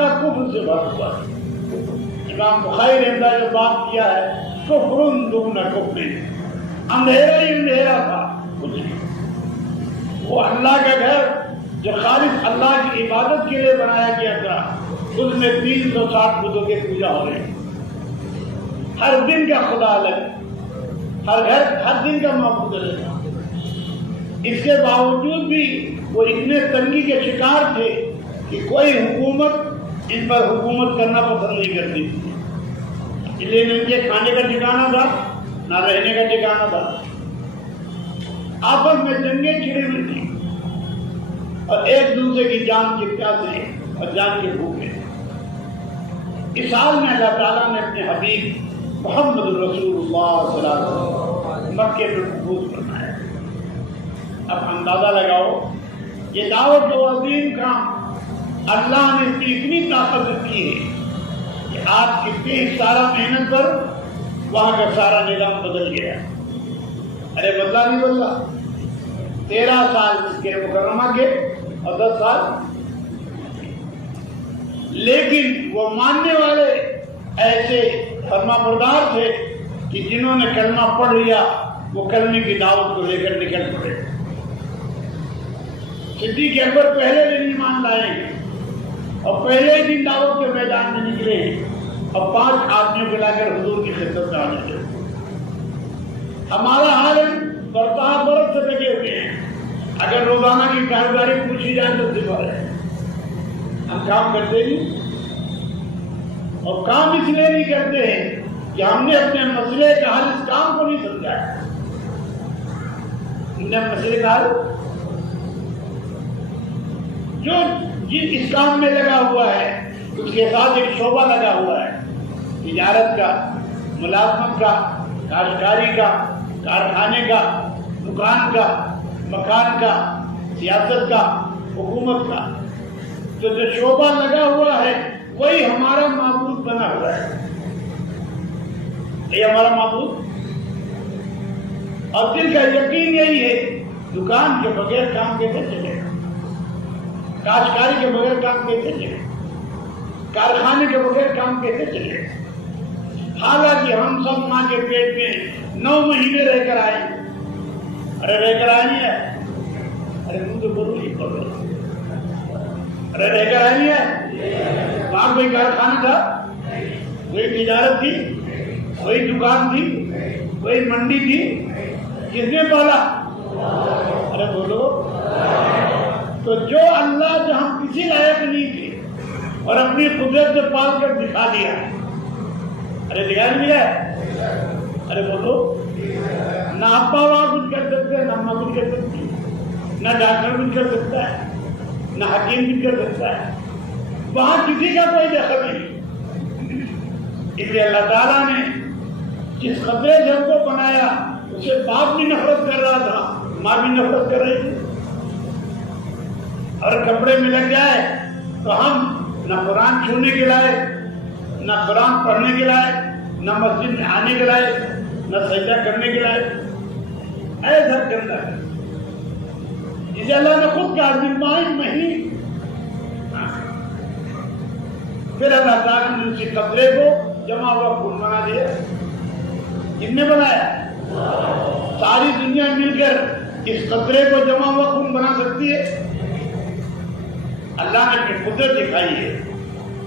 کا کفر سے بھرا ہوا ہے۔ امام بخاری نے جو بات کیا ہے کفر دون کفر، اندھیرا ہی اندھیرا تھا کچھ نہیں۔ وہ اللہ کا گھر جو خالص اللہ کی عبادت کے لیے بنایا گیا تھا، اس میں 360 بتوں کی پوجا ہو رہی، ہر دن کا خدا الگ، ہر گھر ہر دن کا معبود الگ۔ اس کے باوجود بھی وہ اتنے تنگی کے شکار تھے کہ کوئی حکومت ان پر حکومت کرنا پسند نہیں کرتی تھی، اس لیے نہ ان کے کھانے کا ٹھکانہ تھا نہ رہنے کا ٹھکانہ تھا، آپس میں جنگیں چھڑی ہوئی تھی اور ایک دوسرے کی جان کے پیاسے اور جان کے بھوکے۔ اس حال میں اللہ تعالیٰ نے اپنے حبیب محمد رسول اللہ صلی اللہ علیہ وسلم مکے میں محفوظ فرمایا۔ اب اندازہ لگاؤ یہ دعوت و عظیم کام اللہ نے اتنی طاقت رکھی ہے کہ آپ کی 23 سالہ محنت پر وہاں کا سارا نظام بدل گیا۔ ارے بدلا نہیں بدلا، 13 سال کے مکرمہ کے اور 10 سال، لیکن وہ ماننے والے ایسے فرما بردار تھے کہ جنہوں نے کلمہ پڑھ لیا وہ کلمے کی دعوت کو لے کر نکل پڑے۔ صدیق اکبر پہلے دن ایمان لائے ہیں اور پہلے ہی دن دعوت کے میدان میں نکلے ہیں اور 5 آدمیوں کو لا کر حضور کی خدمت میں آنے لگے۔ ہمارا حال برتاہ برت سے لگے ہوئے ہیں، اگر روزانہ کی کاروباری پوچھی جائے تو صفر ہے، ہم کام کرتے نہیں، اور کام اس لیے نہیں کرتے ہیں کہ ہم نے اپنے مسئلے کا حل اس کام کو نہیں سمجھا ہے۔ ہم نے مسئلے کا حل جو اس کام میں لگا ہوا ہے اس کے ساتھ ایک شعبہ لگا ہوا ہے، تجارت کا، ملازمت کا، کاشتکاری کا، کارخانے کا، دکان کا، مکان کا، سیاست کا، حکومت کا، تو جو شعبہ لگا ہوا ہے وہی ہمارا معبود بنا ہوا ہے، یہ ہمارا معبود۔ اور دل کا یقین یہی ہے دکان کے بغیر کام کیسے چلے گا، کاشتکاری کے بغیر کام کیسے چلے گا، کارخانے کے بغیر کام کیسے چلے گا۔ حالانکہ ہم سب ماں کے پیٹ میں 9 مہینے رہ کر آئے، ارے رہ کر آئے نہیں ہے، ارے تم تو بولو نہیں پڑھ رہے، ارے رہ کر آئے نہیں ہے۔ وہاں کوئی کارخانہ تھا، کوئی تجارت تھی، کوئی دکان تھی، کوئی منڈی تھی، کس نے پالا؟ ارے بولو۔ تو جو اللہ جو ہم کسی لائق نہیں تھے اور اپنی قدرت سے پال کر دکھا دیا، ارے دکھا نہیں دیا، ارے بولو۔ نہ ابا وہاں کچھ کر سکتے ہیں، نہ اماں کچھ کر سکتی ہے، نہ ڈاکٹر کچھ کر سکتا ہے، نہ حکیم کچھ کر سکتا ہے، وہاں کسی کا کوئی دخل نہیں۔ اس لیے اللہ تعالیٰ نے جس خطرے سے ہم کو بنایا اس سے باپ بھی نفرت کر رہا تھا، ماں بھی نفرت کر رہی تھی۔ اور کپڑے میں لگ جائے تو ہم نہ قرآن چھونے کے لائق، نہ قرآن پڑھنے کے لائق، نہ مسجد میں آنے کے لائق، نہ سجدہ کرنے کے لائق، ایسا کرتا ہے جسے اللہ نے خود کہا بالمائن نہیں۔ پھر اللہ تعالیٰ نے اسی قطرے کو جمع ہوا خون بنا دیا۔ کس نے بنایا؟ ساری دنیا مل کر اس قطرے کو جمع ہوا خون بنا سکتی ہے؟ اللہ نے اپنی قدرت دکھائی ہے۔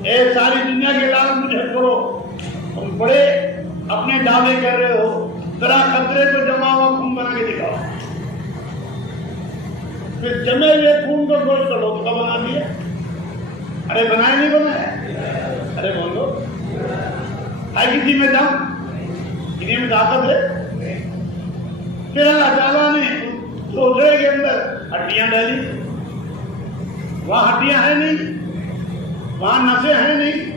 اے ساری دنیا کے لال مجھے کرو، تم بڑے اپنے دعوے کر رہے ہو، ذرا قطرے کو جمع ہوا خون بنا کے دکھاؤ۔ پھر جمے ہوئے خون کو گوشت کا لوٹا بنا دیا۔ ارے بنائے نہیں بنائے؟ ارے بولو، ہے کسی میں دم، کسی میں طاقت ہے؟ پھر اللہ تعالیٰ نے روزے کے اندر ہڈیاں ڈالی، وہاں ہڈیاں ہیں نہیں، وہاں نسیں ہیں نہیں،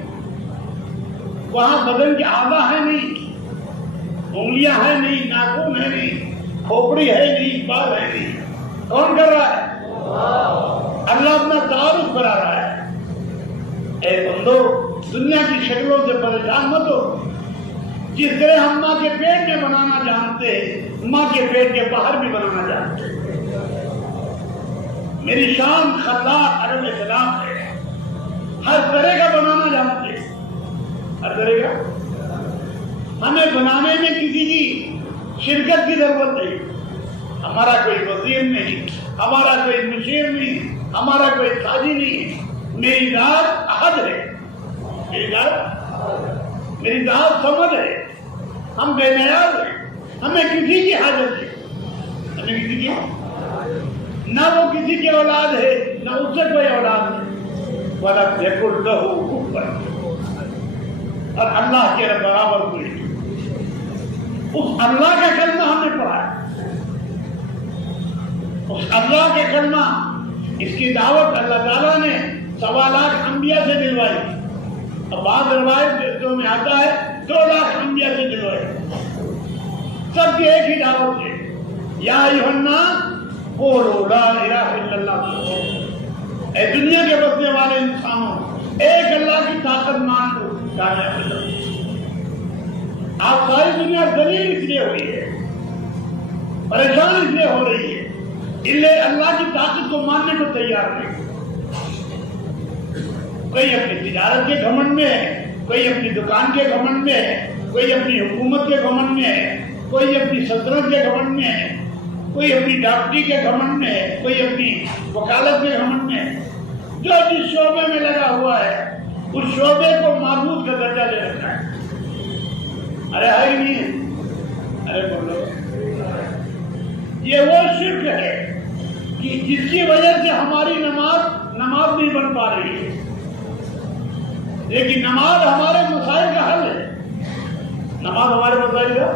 وہاں بدن کے اعضاء ہیں نہیں، انگلیاں ہیں نہیں، ناخن ہے نہیں، کھوپڑی ہے نہیں، بال ہے نہیں۔ کون کر رہا ہے؟ اللہ اپنا تعارف کرا رہا ہے۔ اے بندو، دنیا کی شکلوں سے پریشان مت ہو۔ جس طرح ہم ماں کے پیٹ میں بنانا جانتے ہیں، ماں کے پیٹ کے باہر بھی بنانا جانتے ہیں۔ میری شان خلاق علیہ السلام ہے، ہر طرح کا کرے گا؟ ہمیں بنانے میں کسی کی شرکت کی ضرورت نہیں. ہمارا کوئی وزیر نہیں، ہمارا کوئی مشیر نہیں، ہمارا کوئی قاضی نہیں. میری ذات احد ہے، میری ذات سمد ہے. ہم بے نیاز ہیں، ہمیں کسی کی حاجت نہیں. ہمیں کسی کی نہ وہ کسی کی اولاد ہے نہ اس سے کوئی اولاد نہیں. وَلَمْ يَكُنْ لَهُ كُفُوًا، اور اللہ کے برابر کوئی نہیں. اس اللہ کا کلمہ ہم نے پڑھا ہے، اس اللہ کے کلمہ، اس کی دعوت اللہ تعالیٰ نے 1.25 لاکھ انبیاء سے دلوائی. اب بعض روایت جو میں آتا ہے 2 لاکھ انبیاء سے دلوائی. سب کی ایک ہی دعوت ہے، یا ایھا الناس قولوا لا الہ الا اللہ. اے دنیا کے بسنے والے انسانوں، ایک اللہ کی طاقت مان لو، کامیاب ہو جاؤ. آپ ساری دنیا ذلیل اس لیے ہوئی ہے، پریشان اس لیے ہو رہی ہے، اللہ اللہ کی طاقت کو ماننے کو تیار نہیں. کوئی اپنی تجارت کے گھمنڈ میں ہے، کوئی اپنی دکان کے گھمنڈ میں ہے، کوئی اپنی حکومت کے گھمنڈ میں ہے، کوئی اپنی سلطنت کے گھمنڈ میں ہے، کوئی اپنی ڈاکٹری کے گھمنڈ میں ہے، کوئی اپنی وکالت کے گھمنڈ میں ہے. جو جس شعبے میں لگا ہوا ہے اس شعبے کو معبود کا درجہ دے رکھا ہے. ارے ہے ہی نہیں، ارے بولو. یہ وہ شرک ہے کہ جس کی وجہ سے ہماری نماز نہیں بن پا رہی ہے. لیکن نماز ہمارے مسائل کا حل ہے. نماز ہمارے مسائل کا،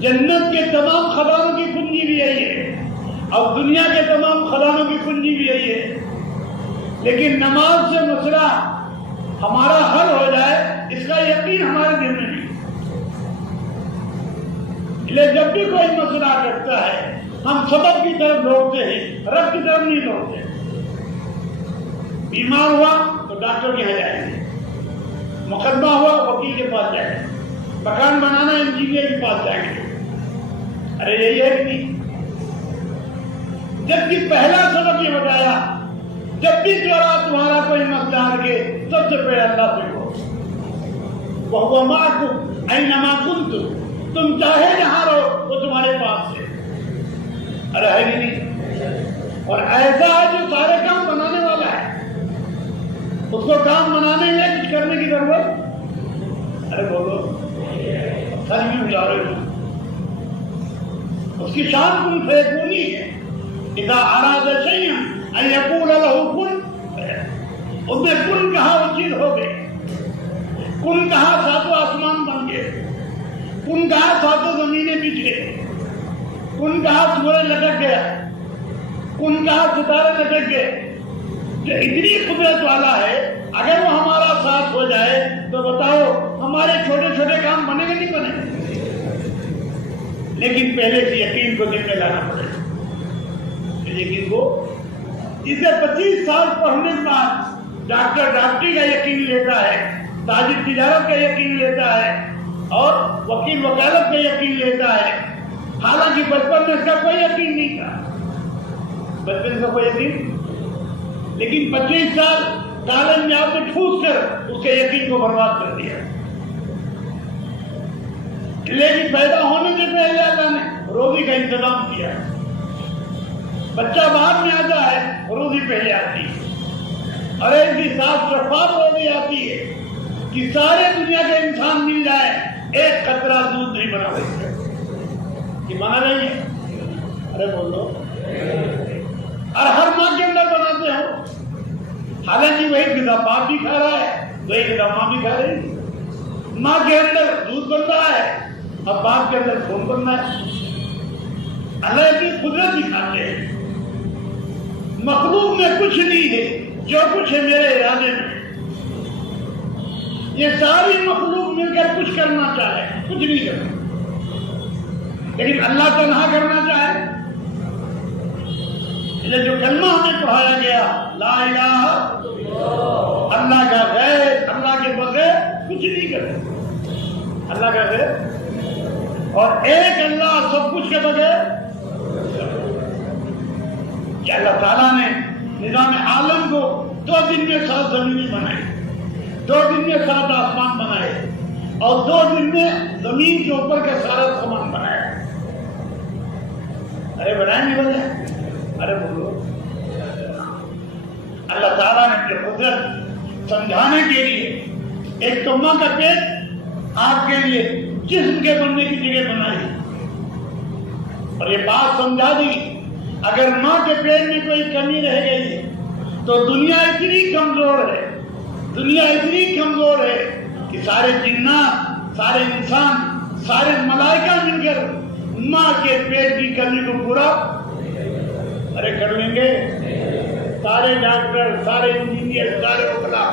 جنت کے تمام خزانوں کی کنجی بھی یہی ہے اور دنیا کے تمام خزانوں کی کنجی بھی یہی ہے. لیکن نماز سے مسئلہ ہمارا حل ہو جائے اس کا یقین ہمارے دل میں نہیں. لیکن جب بھی کوئی مسئلہ کرتا ہے ہم سبب کی طرف لوٹتے ہیں، رب کی طرف نہیں لوٹتے. بیمار ہوا تو ڈاکٹر کے یہاں جائیں گے، مقدمہ ہوا وکیل کے پاس جائیں گے، مکان بنانا انجینئر کے پاس جائیں گے. ارے یہی ہے کہ نہیں؟ جبکہ پہلا سبق یہ بتایا، جب بھی تمہارا کوئی مسئلہ آگے سب سے پہلے اللہ سے کہو، وَهُوَ مَعَكُمْ أَيْنَمَا كُنْتُمْ، تم چاہے جہاں رہو وہ تمہارے پاس ہے. ارے ہے کہ نہیں؟ اور ایسا ہے جو سارے کام بنانے والا ہے، اس کو کام بنانے میں کچھ کرنے کی ضرورت. ارے بولو، سر میں جا رہے ہو. اس کی شان کن فیکونی ہے. اذا اراد شیئا ان یقول له کن، اس نے کن کہا وہ چیز ہو گئی. کن کہا ساتوں آسمان بن گئے، کن کہا ساتوں زمینیں بچ گئے، کن کہا سورج لٹک گیا، کن کہا ستارے لٹک گئے. جو اتنی قدرت والا ہے، اگر وہ ہمارا ساتھ ہو جائے تو بتاؤ ہمارے چھوٹے چھوٹے کام بنے گا نہیں بنے؟ لیکن پہلے سے یقین کو دل میں لانا پڑے. یقین کو اسے 25 سال پڑھنے کے بعد ڈاکٹر ڈاکٹری کا یقین لیتا ہے، تاجر تجارت کا یقین لیتا ہے اور وکیل وکالت کا یقین لیتا ہے. حالانکہ بچپن میں اس کا کوئی یقین نہیں تھا، بچپن کا کوئی یقین. لیکن 25 سال کالج میں آپ نے ٹھوس کر اس کے یقین کو برباد کر دیا. لیکن پیدا ہونے سے پہلے اللہ نے روزی کا انتظام کیا. بچہ بعد میں آتا ہے، روزی پہلے آتی ہے، اور ایسی صاف شفاف روزی آتی ہے کہ سارے دنیا کے انسان مل جائے ایک قطرہ دودھ نہیں بنا سکتے. یہ مانا نہیں ہے؟ ارے بولو. اور ہر ماں کے اندر بناتے ہو، حالانکہ وہی غذا باپ بھی کھا رہا ہے، وہی غذا ماں بھی کھا رہی ہے. ماں کے اندر دودھ بن رہا ہے، اب باپ کے اندر خون بن رہا ہے. اللہ کی قدرت دکھاتے ہیں. مخلوق میں کچھ نہیں ہے، جو کچھ ہے میرے ارادے میں. یہ ساری مخلوق مل کر کچھ کرنا چاہے، کچھ نہیں کرنا، لیکن اللہ تنہا کرنا چاہے. جو کلمہ ہمیں پڑھایا گیا، لا الہ، اللہ کا غیر، اللہ کے بغیر کچھ نہیں کرتے. اللہ کا غیر اور ایک اللہ سب کچھ کے بغیر. کہ اللہ تعالیٰ نے نظام عالم کو 2 دن میں 7 زمینیں بنائی. 2 دن میں 7 آسمان بنائے اور 2 دن میں زمین کے اوپر کا سارا سامان بنایا. ارے بنائے نہیں بنائے؟ ارے بولو. اللہ تعالیٰ نے اپنی قدرت سمجھانے کے لیے ایک تو ماں کا پیٹ آپ کے لیے جسم کے بننے کی جگہ بنائی اور یہ بات سمجھا دی اگر ماں کے پیٹ میں کوئی کمی رہ گئی تو دنیا اتنی کمزور ہے، دنیا اتنی کمزور ہے کہ سارے جنات، سارے انسان، سارے ملائکہ مل کر ماں کے پیٹ کی کمی کو پورا کر لیں گے. سارے ڈاکٹر، سارے انجینئر، سارے وکلا،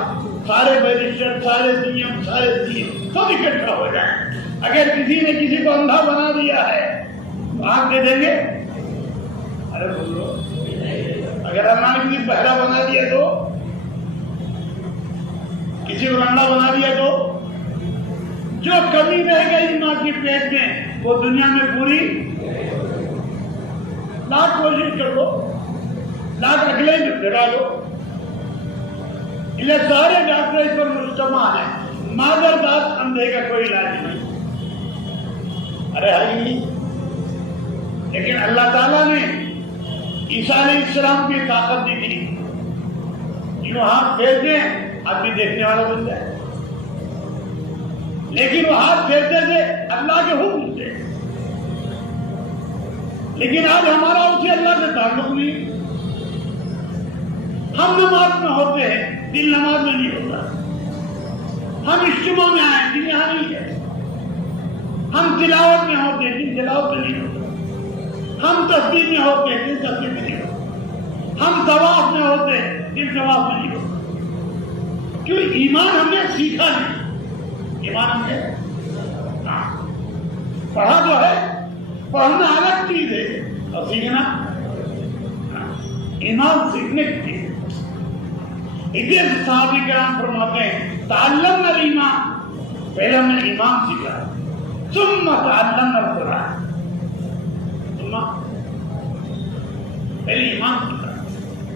سارے بیرسٹر، سارے CM، سارے CM سب اکٹھا ہو جائیں. اگر کسی نے کسی کو اندھا بنا دیا ہے تو آنکھ دے دیں گے؟ ارے بولو. اگر اللہ نے کسی بہرا بنا دیا تو، کسی کو لنگڑا بنا دیا تو، جو کمی رہ گئی ماں کے پیٹ میں وہ دنیا میں پوری. لاکھ کوشش کر لو، لاکھ اگلے میں پھرا لو. یہ سارے ڈاکٹر اس پر مجتمع ہیں، مادر داد اندھے کا کوئی علاج نہیں. ارے ہے. لیکن اللہ تعالیٰ نے عیسیٰ علیہ السلام کی طاقت دی تھی، جو ہاتھ پھیرتے ہیں آپ بھی دیکھنے والا بن جائے. لیکن وہ ہاتھ پھیرتے تھے اللہ کے حکم سے. لیکن آج ہمارا اسے اللہ سے تعلق نہیں. ہم نماز میں ہوتے ہیں، دل نماز میں نہیں ہوتا. ہم اجتماع میں آئے، دل یہاں نہیں ہے. ہم تلاوت میں ہوتے ہیں، دل تلاوت میں نہیں ہوتا. ہم تسبیح میں ہوتے ہیں، دل تسبیح میں نہیں ہوتا. ہم طواف میں ہوتے ہیں، دل طواف میں نہیں ہوتا. کیوں؟ ایمان ہم نے سیکھا نہیں. ایمان ہم نے پڑھا تو ہے، پڑھنا الگ چیز ہے اور سیکھنا ایمان سیکھنے کی چیز ہے. اسی صحابہ کرام فرماتے ہیں تعلمنا الایمان، پہلے ہم نے ایمان سیکھا، ثم تعلمنا القرآن. پہلے ایمان سیکھا.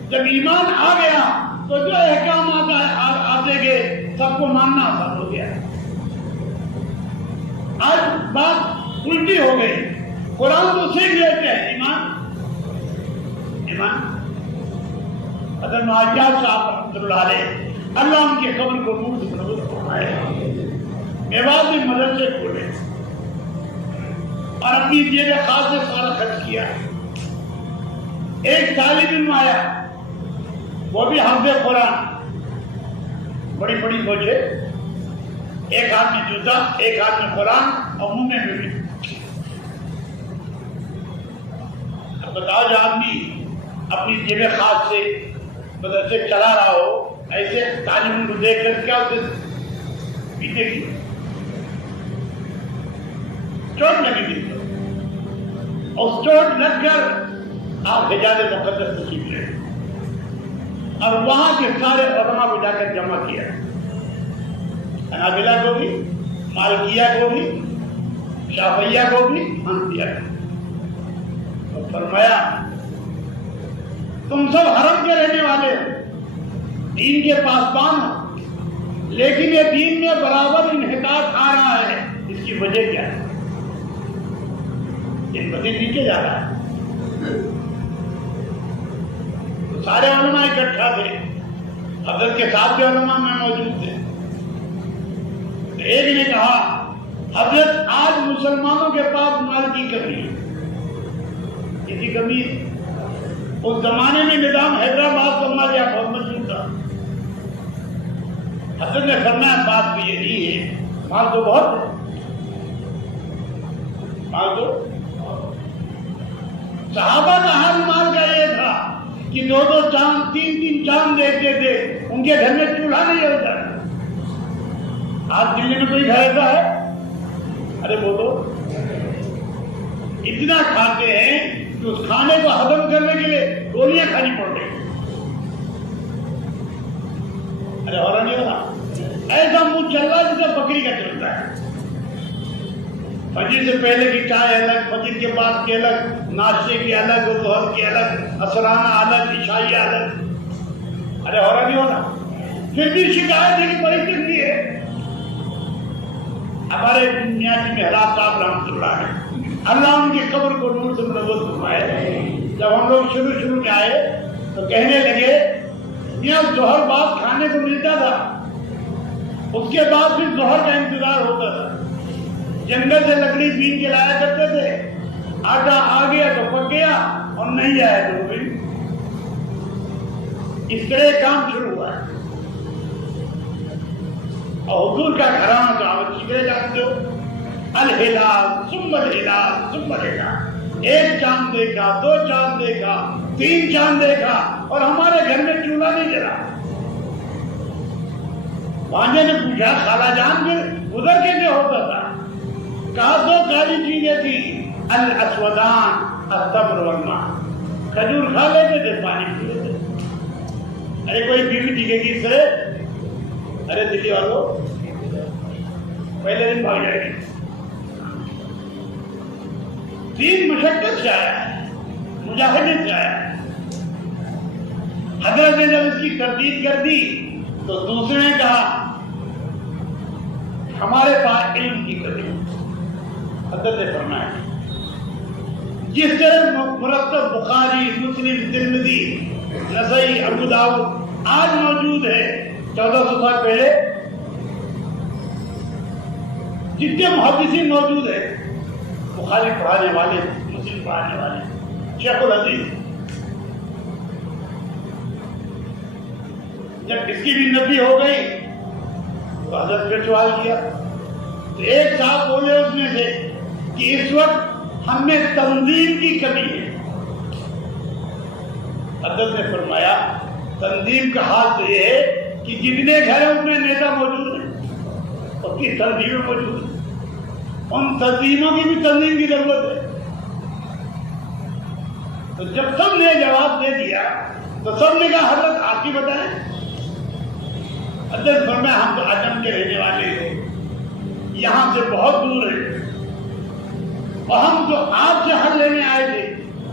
جب ایمان آ گیا تو جو احکامات آتے گئے سب کو ماننا آسان ہو گیا. آج بات الٹی ہو گئی. قرآن تو سیکھ لیتے ہیں، ایمان. حضرت معاذ صاحب رحمۃ اللہ علیہ، اللہ ان کے قبر کو نور سے منور فرمائے، میوات میں مدرسے کھولے اور اپنی جیب خاص سے سارا خرچ کیا. ایک طالب علم آیا، وہ بھی حافظ قرآن، بڑی بڑی بوجھے، ایک ہاتھ میں جوتا، ایک ہاتھ میں قرآن اور منہ میں بھی. بتاؤ جو آدمی اپنی جیب خاص سے مدرسے چلا رہا ہو، ایسے تعلیم کو دیکھ کر کیا اسے پیتے کی چوٹ لگی تھی. اور چوٹ لگ کر آپ حجاز مقدس نصیب لے اور وہاں کے سارے علماء کو جا کر جمع کیا، حنابلہ کو بھی، مالکیہ کو بھی، شافعیہ کو بھی، حنفیہ کو. فرمایا تم سب حرم کے رہنے والے ہو، دین کے پاسبان ہو، لیکن یہ دین میں برابر انحطاط آ رہا ہے. اس کی وجہ کیا ہے؟ یہ مزید نیچے جا رہا ہے. تو سارے علماء اکٹھا تھے، حضرت کے ساتھ جو علماء میں موجود تھے. ایک نے کہا حضرت آج مسلمانوں کے پاس مال کی کمی ہے. کسی کمی اس زمانے میں نظام حیدرآباد کا مال یا بہت مشہور تھا. حضرت نے فرمایا بات تو یہی ہے، مال تو بہت ہے، مال تو. صحابہ کا حال مال کا یہ تھا کہ 2 چاند 3 چاند دیکھتے تھے، ان کے گھر میں چولہا نہیں ہوتا. آج دلی میں کوئی گھر ایسا ہے؟ ارے بولو. اتنا کھاتے ہیں کہ اس کھانے کو ہضم کرنے کے لیے گولیاں کھانی پڑ رہی. ارے اور نہیں ہوتا ایسا منہ چل رہا ہے جیسے بکری کا چلتا ہے. فجر سے پہلے کی چائے الگ، فجر کے بعد کی الگ، ناشتے کی الگ، ظہر کی الگ، عصرانہ الگ، عشائی الگ. ارے اور نہیں ہوتا. پھر بھی شکایت ہے کہ بڑی تنگی ہے. ہمارے میاں جی محراب صاحب رحمۃ اللہ علیہ، اللہ ان کی قبر کو نور سے منور فرمائے، جب ہم لوگ شروع میں آئے تو کہنے لگے میاں ظہر بعد کھانے کو ملتا تھا، اس کے بعد پھر ظہر کا انتظار ہوتا تھا. جنگل سے لکڑی بین کے لایا کرتے تھے، آٹا آ گیا تو پک گیا اور نہیں آیا تو بھی. اس طرح کام شروع ہوا ہے. اور حضور کا گھرانہ تو آپ اچھی طرح جانتے ہو، الہلال ثم الہلال ثم الہلال، ایک چاند دیکھا، دو چاند دیکھا، تین چاند دیکھا، اور ہمارے گھر میں چولہا نہیں جلا. بھانجے نے پوچھا خالہ جان پھر ادھر کیسے ہوتا تھا؟ کہا دو کالی چیزیں تھی، الاسودان التمر والماء، کھجور کھا لیتے تھے، پانی پی لیتے. ارے کوئی بیوی ٹھیکے گی اس طرح؟ ارے دلی والوں پہلے دن بھاگ جائے گی. دین مشقت سے آیا ہے، مجاہدت سے آیا ہے. حضرت نے جب اس کی تردید کر دی تو دوسرے نے کہا ہمارے پاس علم کی کمی. حضرت نے فرمایا جس طرح مرتب بخاری، مسلم، ترمذی، نسائی، ابو داؤد آج موجود ہے، 1400 سال پہلے جتنے محدثین موجود ہیں، بخاری پڑھانے والے، مسلم پڑھانے والے، شیخ الحدیث، جب اس کی بھی نفی ہو گئی تو حضرت پھر سوال کیا تو ایک صاحب بولے اس میں سے کہ اس وقت ہم میں تنظیم کی کمی ہے. حضرت نے فرمایا تنظیم کا حال تو یہ ہے کہ جتنے گھر ہیں ان میں نیتا موجود ہیں اور کس تنظیمیں موجود ہیں. ان تنظیموں کی بھی تنظیم کی ضرورت ہے. تو جب سب نے جواب دے دیا تو سب نے کہا حضرت آپ کی بتائیں. حضرت فرمایا ہم تو عجم کے رہنے والے ہیں، یہاں سے بہت دور ہے، اور ہم جو آپ سے حل لینے آئے تھے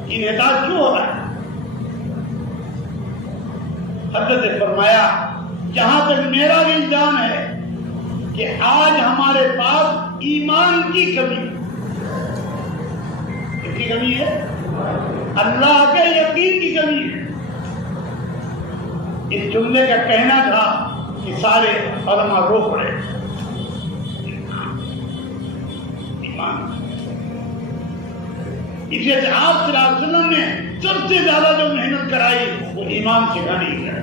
انحطاط کیوں ہو رہا ہے؟ حضرت نے فرمایا جہاں تک میرا بھی الزام ہے کہ آج ہمارے پاس ایمان کی کمی ہے. کس کی کمی ہے؟ اللہ کے یقین کی کمی ہے. اس جملے کا کہنا تھا کہ سارے علماء رو پڑے. ایمان. اس لیے آپ صلی اللہ علیہ وسلم نے سب سے زیادہ جو محنت کرائی وہ ایمان سکھانی ہے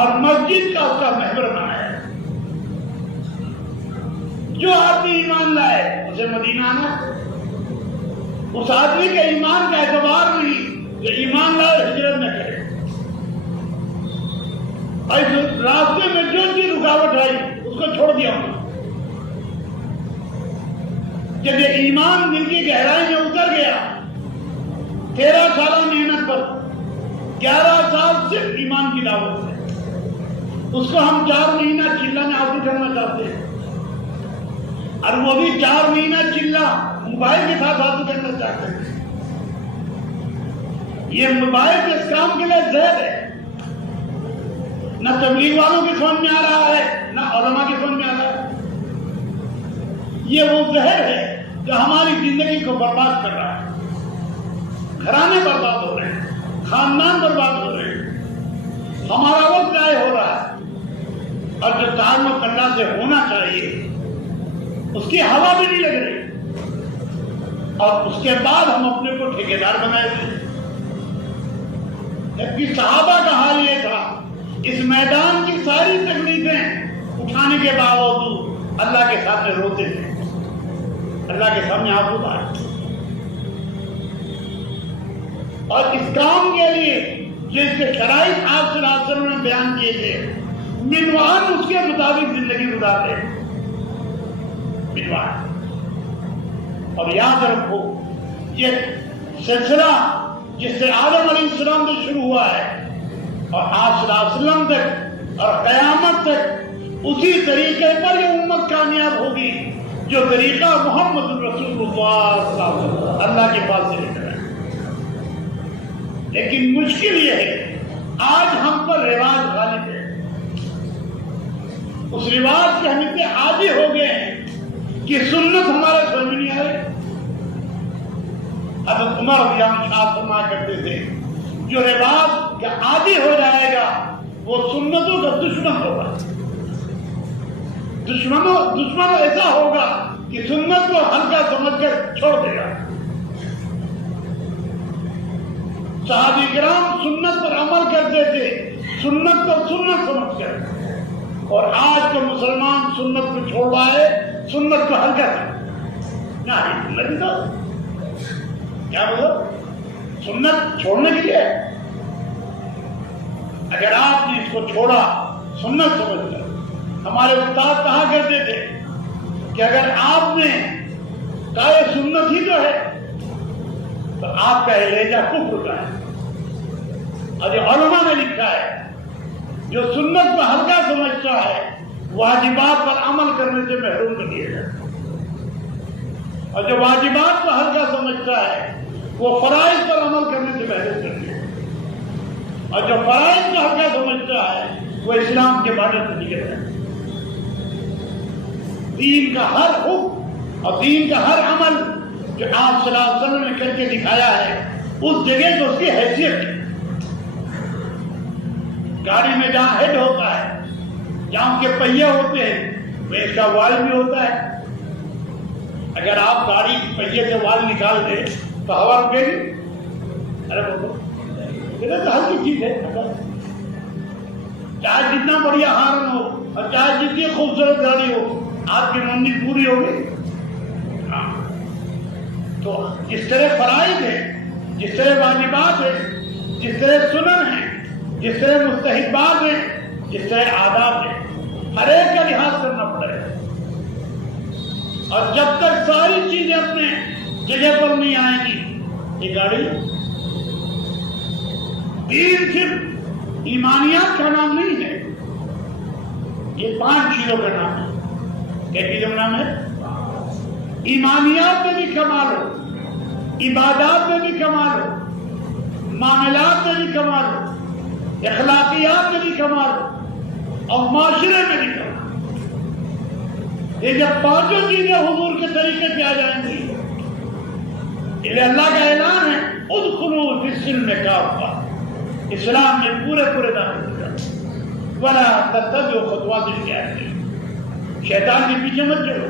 اور مسجد کا اس کا محور بنایا. جو آدمی ایمان لائے اسے مدینہ آنا. اس آدمی کے ایمان کا اعتبار نہیں جو ایمان لائے ہجرت نہ کرے. اور اس راستے میں جو چیز رکاوٹ آئی اس کو چھوڑ دیا ہوں. جب یہ ایمان دل کی گہرائی میں اتر گیا، 13 سالہ محنت پر 11 سال صرف ایمان کی دعوت ہے. اس کو ہم 4 مہینہ چلہ میں حاصل کرنا چاہتے ہیں، اور وہ بھی 4 مہینہ چلہ موبائل کے ساتھ حاصل کرنا چاہتے ہیں. یہ موبائل کے اس کام کے لیے زہر ہے. نہ تبلیغ والوں کی سمجھ میں آ رہا ہے، نہ علماء کی سمجھ میں آ رہا ہے. یہ وہ زہر ہے جو ہماری زندگی کو برباد کر رہا ہے. گھرانے برباد ہو رہے ہیں، خاندان برباد ہو رہے ہیں، ہمارا وقت ضائع ہو رہا ہے، اور جو تعلق اللہ سے ہونا چاہیے اس کی ہوا بھی نہیں لگ رہی. اور اس کے بعد ہم اپنے کو ٹھیکیدار بنائے تھے. جبکہ صحابہ کا حال یہ تھا، اس میدان کی ساری تکلیفیں اٹھانے کے باوجود اللہ کے سامنے روتے تھے، اللہ کے سامنے ہاتھ اٹھائے. اور اس کام کے لیے جس کے شرائط آپ صلی اللہ علیہ وسلم نے بیان کیے تھے، منوان اس کے مطابق زندگی گزارتے. منوان. اور یاد رکھو یہ سلسلہ جس سے آدم علیہ السلام سے شروع ہوا ہے اور آپ صلی اللہ علیہ وسلم تک اور قیامت تک اسی طریقے پر یہ امت کامیاب ہوگی جو طریقہ محمد رسول اللہ صلی اللہ علیہ وسلم اللہ کے پاس سے نکلا ہے. لیکن مشکل یہ ہے آج ہم پر رواج غالب ہے، اس رواج کے ہم اتنے عادی ہو گئے ہیں کہ سنت ہمارے سمجھ میں نہیں آئے۔ حضرت عمر رضی اللہ عنہ فرمایا کرتے تھے جو رواج کا عادی ہو جائے گا وہ سنتوں کا دشمن ہوگا۔ دشمن ایسا ہوگا کہ سنت کو ہلکا سمجھ کر چھوڑ دے گا۔ صحابہ کرام سنت پر عمل کرتے تھے، سنت کو سنت سمجھ کر، اور آج کے مسلمان سنت کو چھوڑ رہا ہے، سنت کو ہلکا سنت تو کیا بولو سنت چھوڑنے کے لیے۔ اگر آپ نے اس کو چھوڑا سنت سمجھ کر، ہمارے استاد کہا کرتے تھے کہ اگر آپ نے کہا یہ سنت ہی تو ہے تو آپ کا لہجہ کفر کا ہے۔ اور یہ علماء نے لکھا ہے جو سنت کو ہلکا سمجھتا ہے واجبات پر عمل کرنے سے محروم کر دیا جاتا ہے، اور جو واجبات کو ہلکا سمجھتا ہے وہ فرائض پر عمل کرنے سے محروم کر دیا جاتا ہے، اور جو فرائض کو ہلکا سمجھتا ہے وہ اسلام کے بارے سے نکل رہا ہے۔ دین کا ہر حکم اور دین کا ہر عمل جو آپ صلی اللہ علیہ وسلم نے کر کے دکھایا ہے اس جگہ تو اس کی حیثیت ہے۔ گاڑی میں جہاں ہیڈ ہوتا ہے، جہاں کے پہیے ہوتے ہیں، وہ اس کا وال بھی ہوتا ہے۔ اگر آپ گاڑی پہیے سے وال نکال دیں تو ہوا رکے گی؟ ارے بولو یہ تو ہلکی چیز ہے، چاہے جتنا بڑھیا ہارن ہو اور چاہے جتنی خوبصورت گاڑی ہو، آپ کی منزل پوری ہوگی۔ تو جس طرح فرائض ہے، جس طرح واجبات ہے، جس طرح سنن ہے، جس طرح مستحبات ہیں، جس طرح آداب ہیں، ہر ایک کا لحاظ کرنا پڑے گا۔ اور جب تک ساری چیزیں اپنے جگہ پر نہیں آئیں گی، یہ گاڑی دین صرف ایمانیات کا نام نہیں ہے، یہ 5 چیزوں کا نام ہے۔ کیا چیزوں کا نام ہے؟ ایمانیات میں بھی کمال ہو، عبادات میں بھی کمال ہو، معاملات میں بھی کمال ہو، اخلاقیات میں بھی کمال ہو، اور معاشرے میں بھی کمال ہو۔ یہ جب 5 چیزیں حضور کے طریقے سے آ جائیں گی، یہ اللہ کا اعلان ہے ادخلوا فی السلم کافہ، اسلام میں پورے داخل ہو جاؤ، ولا تتبعوا خطوات الشیطان، شیطان کے پیچھے مت چلو۔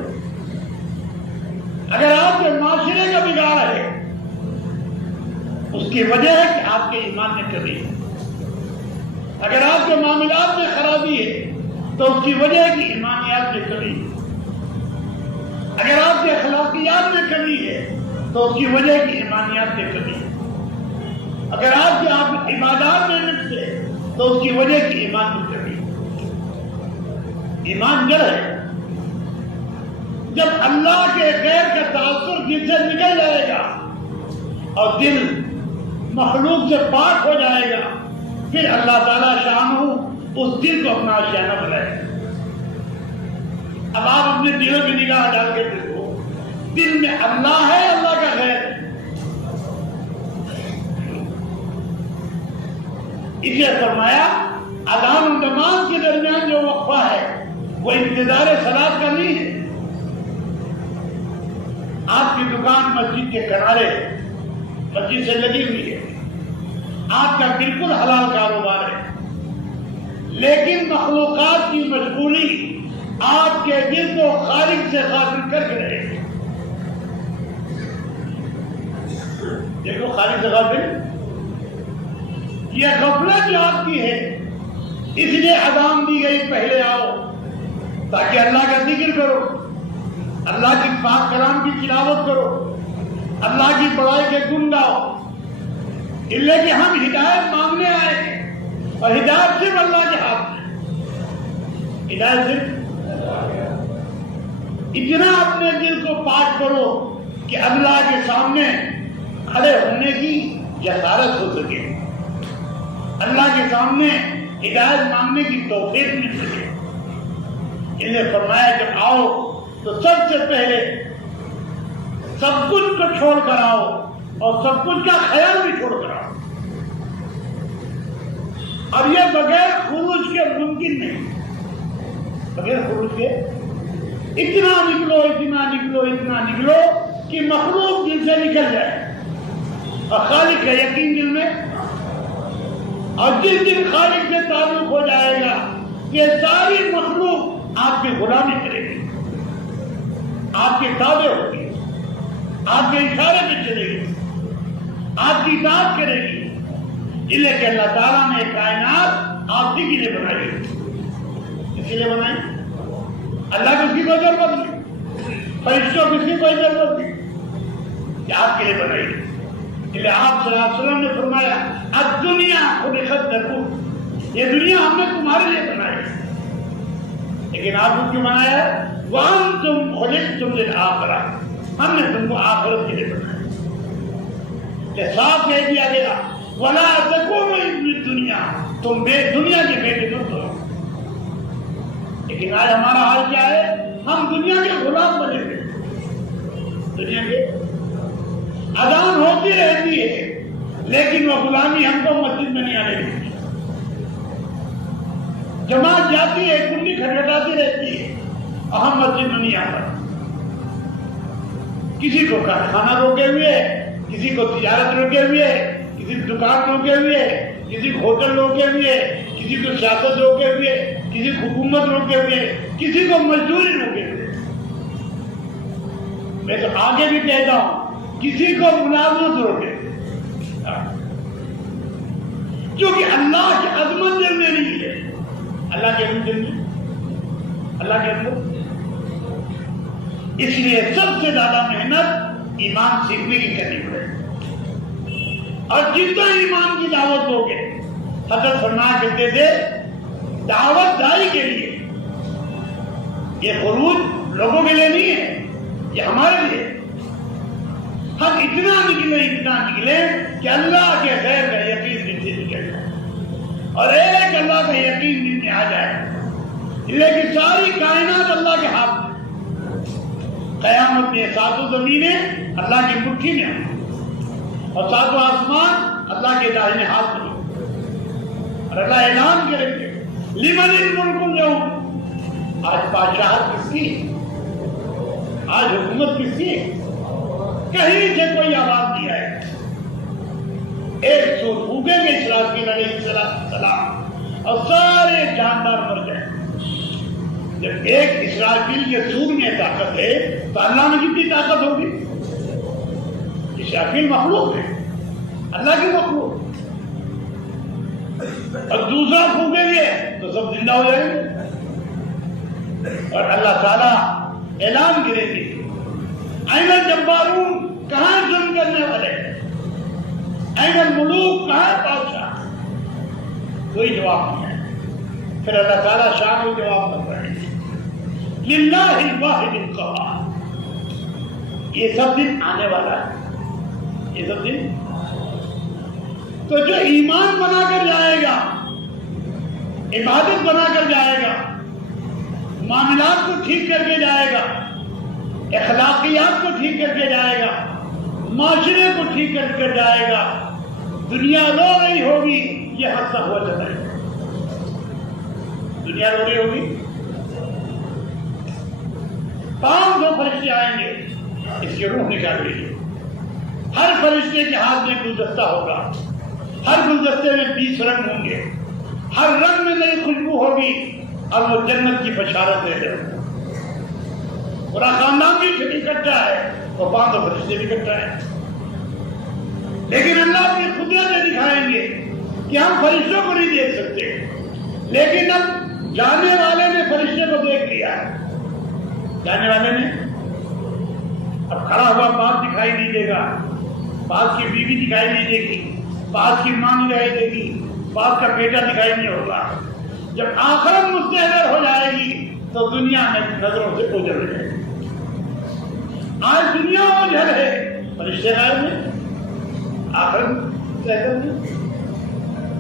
اگر آپ کے معاشرے کا بگاڑ ہے اس کی وجہ ہے کہ آپ کے ایمان میں کمی ہے، اگر آپ کے معاملات میں خرابی ہے تو اس کی وجہ ہے کہ ایمانیات میں کمی ہے، اگر آپ کے اخلاقیات میں کمی ہے تو اس کی وجہ ہے کہ ایمانیات میں کمی ہے، اگر آپ کے عبادات میں نقص ہے تو اس کی وجہ ہے کہ ایمان میں کمی ہے۔ ایمان جڑ ہے، جب اللہ کے غیر کا تاثر دل سے نکل جائے گا اور دل مخلوق سے پاک ہو جائے گا، پھر اللہ تعالیٰ شانہ اس دل کو اپنا آشیانہ بنائے گا۔ اب آپ اپنے دلوں کی نگاہ ڈال کے دیکھو، دل میں اللہ ہے، اللہ کا غیر ہے۔ اسے فرمایا اذان و نماز کے درمیان جو وقفہ ہے وہ انتظار صلاۃ کا نہیں ہے۔ آپ کی دکان مسجد کے کنارے، مسجد سے لگی ہوئی ہے، آپ کا بالکل حلال کاروبار ہے، لیکن مخلوقات کی مشغولی آپ کے دل کو خالق سے غافل کر کے رہے گی۔ دیکھو خالق سے غافل، یہ غفلت جو آپ کی ہے، اس لیے اذان دی گئی پہلے آؤ تاکہ اللہ کا ذکر کرو، اللہ کی پاک کلام کی تلاوت کرو، اللہ کی بڑائی کے گن گاؤ۔ اس لیے کہ ہم ہدایت مانگنے آئے ہیں، اور ہدایت صرف اللہ کے ہاتھ میں، ہدایت صرف اتنا اپنے دل کو پاک کرو کہ اللہ کے سامنے کھڑے ہونے کی جسارت ہو سکے، اللہ کے سامنے ہدایت مانگنے کی توفیق مل سکے۔ انہیں فرمایا جب آؤ تو سب سے پہلے سب کچھ کو چھوڑ کر آؤ، اور سب کچھ کا خیال بھی چھوڑ کر آؤ۔ اب یہ بغیر خروج کے ممکن نہیں، بغیر خروج کے اتنا نکلو اتنا نکلو اتنا نکلو کہ مخلوق دل سے نکل جائے اور خالق کا یقین دل میں، اور جس دن خالق سے تعلق ہو جائے گا یہ ساری مخلوق آپ کی غلامی کرے گی، آپ کے تابع ہوگی، آپ کے اشارے پہ چلے گی، آپ کی اطاعت کرے گی، اس لیے کہ اللہ تعالیٰ نے کائنات آپ ہی کے لیے بنائی، اس کے لیے بنائی، اللہ کو اس کی کوئی ضرورت نہیں، فرشتوں کو اس کی کوئی ضرورت نہیں، یہ آپ کے لیے بنائی۔ اس لیے آپ صلی اللہ علیہ وسلم نے فرمایا الدنیا خلقت لکم، یہ دنیا ہم نے تمہارے لیے بنائی، لیکن آپ کو کیوں بنایا؟ وَأَنْتُمْ خُلِقْتُمْ لِلْآخِرَةِ، ہم نے تم کو آخرت کے لیے بنایا۔ یہ صاف کہہ دیا گیا وَلَا تَكُونُوا مِنَ الدُّنْيَا، تم دنیا کے بیٹے مت ہو۔ لیکن آج ہمارا حال کیا ہے؟ ہم دنیا کے غلام بنے ہوئے، دنیا کے اذان ہوتی رہتی ہے لیکن وہ غلامی ہم کو مسجد میں نہیں آنے دیتی، جماعت جاتی ہے کنڈی کھٹکھٹاتی رہتی ہے اور ہم مسجد میں نہیں آتا، کسی کو کارخانہ روکے ہوئے، کسی کو تجارت روکے ہوئے، کسی کو دکان روکے ہوئے، کسی کو ہوٹل روکے ہوئے، کسی کو سیاست روکے ہوئے، کسی کو حکومت روکے ہوئے، کسی کو مزدوری روکے ہوئے۔ میں تو آگے بھی کہتا ہوں کسی کو ملازمت روکے، کیونکہ اللہ کی عظمت دل میں نہیں ہے، اللہ کے دل میں، اللہ کے اندر۔ اس لیے سب سے زیادہ محنت ایمان سیکھنے کی کرنی پڑے، اور جتنا ایمان کی دعوت ہوگے، حضرت فرمایا کرتے تھے دعوت دائی کے لیے یہ خروج لوگوں کے لیے نہیں ہے، یہ ہمارے لیے، ہم اتنا نکلے کہ اللہ کے خیر کا یقین دل سے نکل جائے، اور ایک اللہ کا یقین دل میں آ جائے، لیکن ساری کائنات اللہ کے ہاتھ میں، قیامت میں ساتوں زمینیں اللہ کی مٹھی میں ہیں اور ساتوں آسمان اللہ کے داہنے ہاتھ میں، اور اللہ اعلان کریں گے لمن الملک اليوم، آج بادشاہت کس کی، آج حکومت کس کی؟ کہیں سے کوئی آواز نہیں آئے، ایک سور پھونکیں گے اسرافیل علیہ السلام اور سارے جاندار مر جائیں۔ جب ایک اسرافیل کے سور میں طاقت ہے تو اللہ میں کتنی طاقت ہوگی؟ اسرافیل مخلوق ہے، اللہ کی مخلوق، اور دوسرا پھونکیں گے تو سب زندہ ہو جائیں گے، اور اللہ تعالیٰ اعلان کرے گی این الجبارون، کہاں ظلم کرنے والے، این الملوک، کہاں بادشاہ؟ کوئی جواب نہیں ہے۔ پھر اللہ تعالیٰ شاہ کو جواب کر رہے ہیں للہ الواحد القہار، یہ سب دن آنے والا ہے، یہ سب دن۔ تو جو ایمان بنا کر جائے گا، عبادت بنا کر جائے گا، معاملات کو ٹھیک کر کے جائے گا، اخلاقیات کو ٹھیک کر کے جائے گا، معاشرے کو ٹھیک کر کے جائے گا، دنیا رو رہی ہوگی یہ ہنستا ہوا چلا ہے، دنیا رو رہی ہوگی، 500 فرشتے آئیں گے اس کی روح نکال رہی ہے، ہر فرشتے کے ہاتھ میں گلدستہ ہوگا، ہر گلدستے میں 20 رنگ ہوں گے، ہر رنگ میں نئی خوشبو ہوگی، اور وہ جنت کی بشارت دے دے۔ پورا خاندان بھی اکٹھا ہے اور 500 فرشتے بھی اکٹھا ہے، لیکن اللہ کی قدرت دکھائیں گے کہ ہم فرشتوں کو نہیں دیکھ سکتے، لیکن اب جانے والے نے فرشتے کو دیکھ لیا، جانے والے نے اب کھڑا ہوا باپ دکھائی نہیں دے گا، باپ کی بیوی دکھائی نہیں دے گی، باپ کی ماں دکھائی دے گی، باپ کا بیٹا دکھائی نہیں ہوگا۔ جب آخرت مستحضر ہو جائے گی تو دنیا میں نظروں سے اوجھل ہو جائے گی۔ آج دنیا اوجھل ہے، فرشتے غائب ہیں، آخرت مستحضر نہیں،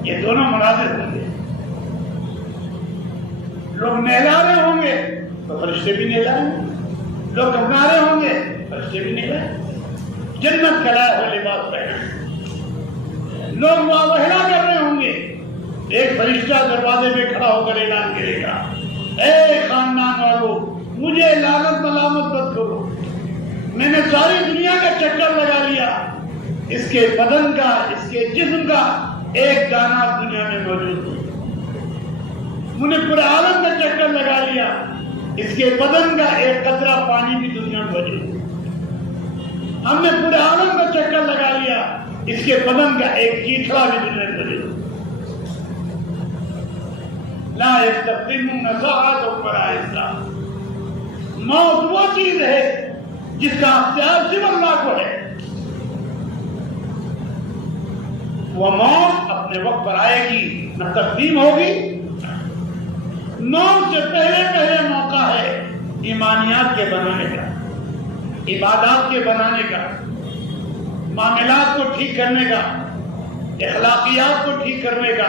یہ دونوں مناظر ہوں گے، لوگ نہلا رہے ہوں گے تو فرشتے بھی نہلائیں گے، لوگ اپنا رہے ہوں گے فرشتے بھی نہلائیں گے، جنت کا لائق لباس پہنا، لوگ مواہلہ کر رہے ہوں گے ایک فرشتہ دروازے پہ کھڑا ہو کر اعلان کرے گا، اے خاندان والوں، مجھے لعنت ملامت مت کرو، میں نے ساری دنیا کا چکر لگا لیا، اس کے بدن کا، اس کے جسم کا ایک دانہ دنیا میں موجود نہیں، میں نے پورے عالم کا چکر لگا لیا، اس کے بدن کا ایک قطرہ پانی بھی دنیا میں موجود نہیں، ہم نے پورے عالم کا چکر لگا لیا، اس کے بدن کا ایک چیتڑا بھی دنیا میں موجود نہیں۔ لا یستقدمون ساعۃ ولا یستأخرون۔ موت وہ چیز ہے جس کا اختیار صرف اللہ کو ہے، وہ موت اپنے وقت پر آئے گی، نہ تقدیم ہوگی۔ موت سے پہلے موقع ہے ایمانیات کے بنانے کا، عبادات کے بنانے کا، معاملات کو ٹھیک کرنے کا، اخلاقیات کو ٹھیک کرنے کا،